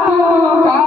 Oh, God.